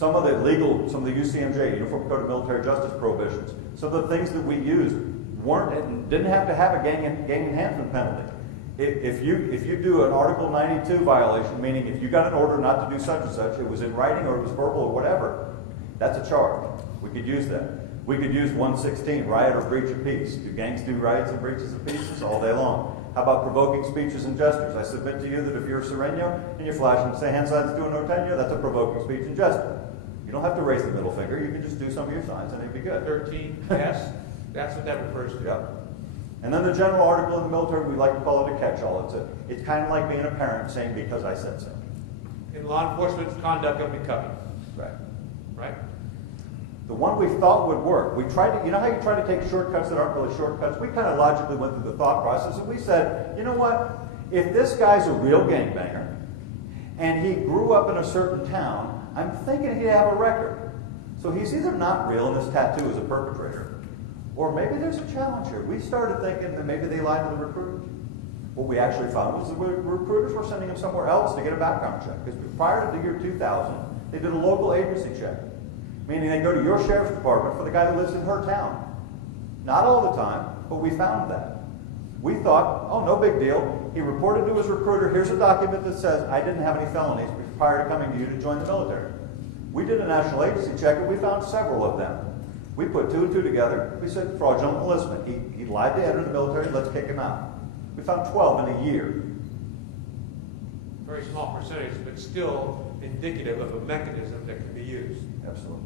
some of the UCMJ, Uniform Code of Military Justice prohibitions, some of the things that we used didn't have to have a gang enhancement penalty. If you do an Article 92 violation, meaning if you got an order not to do such and such, it was in writing or it was verbal or whatever, that's a charge. We could use that. We could use 116, riot or breach of peace. Do gangs do riots and breaches of peace? All day long. How about provoking speeches and gestures? I submit to you that if you're a Sereno and you're flashing, say hand signs to a Norteño, that's a provoking speech and gesture. You don't have to raise the middle finger. You can just do some of your signs and it'd be good. 13S, that's what that refers to. Yep. And then the general article in the military, we like to call it a catch-all. It's kind of like being a parent saying, because I said so. In law enforcement, conduct of becoming. Right. Right? The one we thought would work, we tried to, you know how you try to take shortcuts that aren't really shortcuts? We kind of logically went through the thought process and we said, you know what? If this guy's a real gangbanger and he grew up in a certain town, I'm thinking he'd have a record. So he's either not real and this tattoo is a perpetrator, or maybe there's a challenge here. We started thinking that maybe they lied to the recruiters. What we actually found was the recruiters were sending him somewhere else to get a background check. Because prior to the year 2000, they did a local agency check. Meaning they go to your sheriff's department for the guy that lives in her town. Not all the time, but we found that. We thought, oh, no big deal. He reported to his recruiter, here's a document that says, I didn't have any felonies prior to coming to you to join the military. We did a national agency check and we found several of them. We put 2 and 2 together. We said fraudulent enlistment. He lied to enter the military, let's kick him out. We found 12 in a year. Very small percentage, but still indicative of a mechanism that can be used. Absolutely.